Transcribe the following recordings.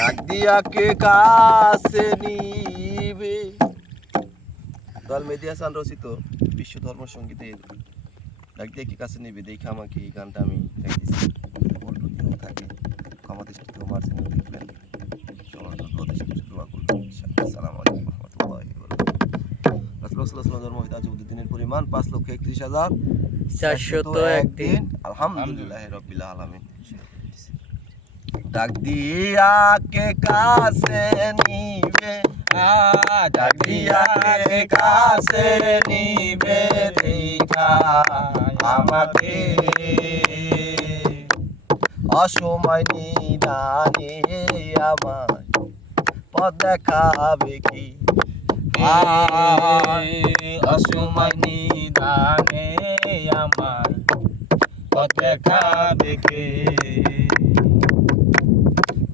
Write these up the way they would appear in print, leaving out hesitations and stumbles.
ডাক দিয়া কে কাছে নিবে। দল মেহেদী হাসান রচিত বিশ্ব ধর্ম সঙ্গীতের ডাক দিয়া কে কাছে নিবে দেখে আমাকে এই গানটা আমি গাইতেছি। ভুল ত্রুটিও থাকে ক্ষমা দৃষ্টিতেও মার্জেন দেখবেন। সবার জন্য দেশে কিছু দোয়া করবেন। আসসালামু আলাইকুম রহমতুল্লাহি ওয়া বারাকাতুহু। রাসূলুল্লাহ সাল্লাল্লাহু আলাইহি ওয়া সাল্লাম দিনের পরিমাণ 5,31,401 দিন। আলহামদুলিল্লাহি রাব্বিল আলামিন। ডাক দিয়া কে কাছে নিবে, ডাক দিয়া কে কাছে নিবে দেখা আমাকে অসময় নিদানে আমায় পথ দেখাবে কি। অসময় নিদানে আমায় পথ দেখাবে কে।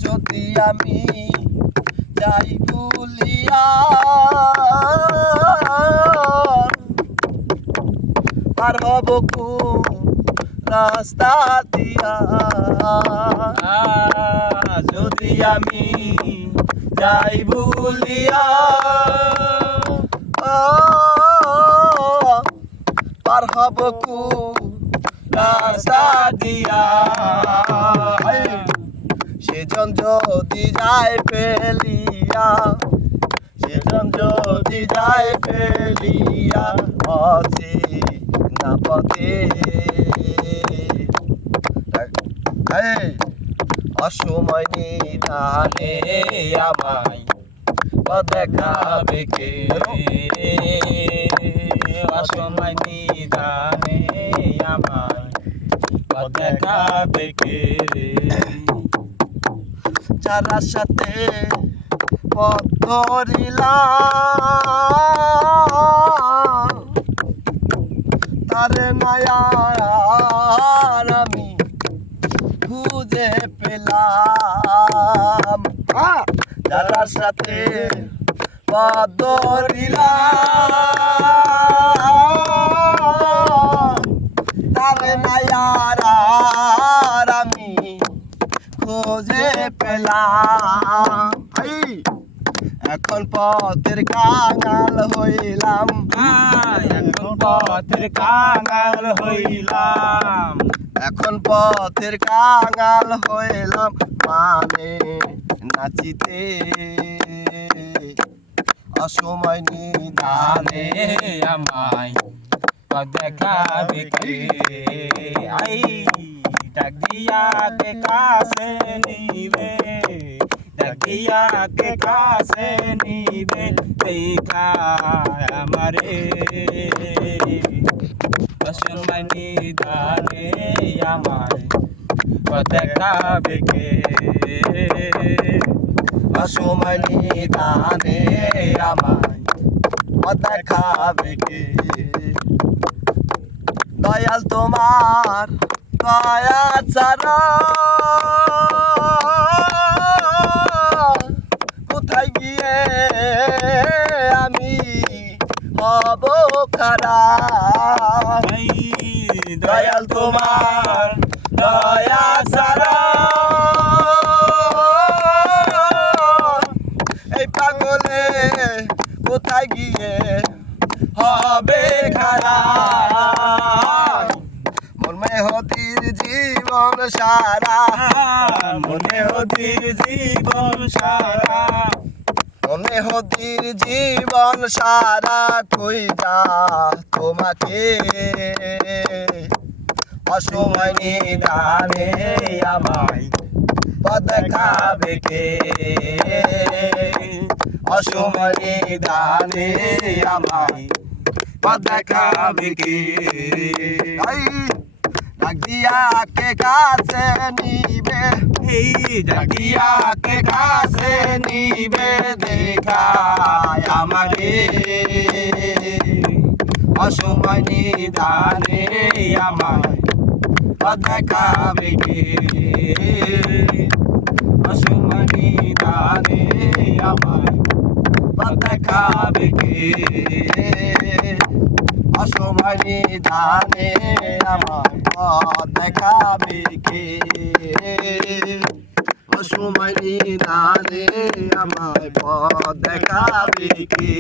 যদি আমি যাই ভুলিয়া পার হব কোন রাস্তা দিয়া, যদি আমি যাই ভুলিয়া পার হব কোন রাস্তা দিয়া। সেজন যদি যায় ফেলিয়া, সেজন যদি যায় ফেলিয়া অচে না পথে অসময় নিদানে আমায় পথ দেখাবে কে। অসময় নিদানে আমায় পথ দেখাবে কে। যারা সাথে পথ ধরিলাম তারে নায়ার আমি খুঁজে পেলাম। যারা সাথে পথ ধরিলাম তারে নায়ার আমি খুঁজে পেলাম। এখন পথের কাঙাল হইলাম, এখন পথের কাঙাল হইলাম, এখন পথের কাঙাল হইলাম মানে নাচিতে অসময় নিদানে আমায় পথ দেখাবে কে। ডাক দিয়া কে কাছে নিবে, ডাক দিয়া কে কাছে নিবে দেখা আমারে অসময় নিদানে আমায় পথ দেখাবে কে। অসময় নিদানে আমায় পথ দেখাবে কে। দয়াল তোমার দয়া ছাড়া কোথায় গিয়ে আমি হব খারাপ। দয়াল তোমার দয়া ছাড়া এই পাগলে কোথায় গিয়ে হবে খারাপ। মনে হতির জীবন সারা, মনে হতির জীবন সারা, মনে হতির জীবন সারা কই যা তোমাকে অসময় নিদানে আমায় পথ দেখাবে কে। অসময় নিদানে আমায় পথ দেখাবে কে। ডাক দিয়া কে কাছে নিবে, ডাক দিয়া কে কাছে নিবে দেখা আমাকে অসময় নিদানে আমায় পথ দেখাবে কে। অসময় নিদানে আমায় পথ দেখাবে কে। অসময় নিদানে আমায় পথ দেখাবে কে। অসময় নিদানে আমায় পথ দেখাবে কে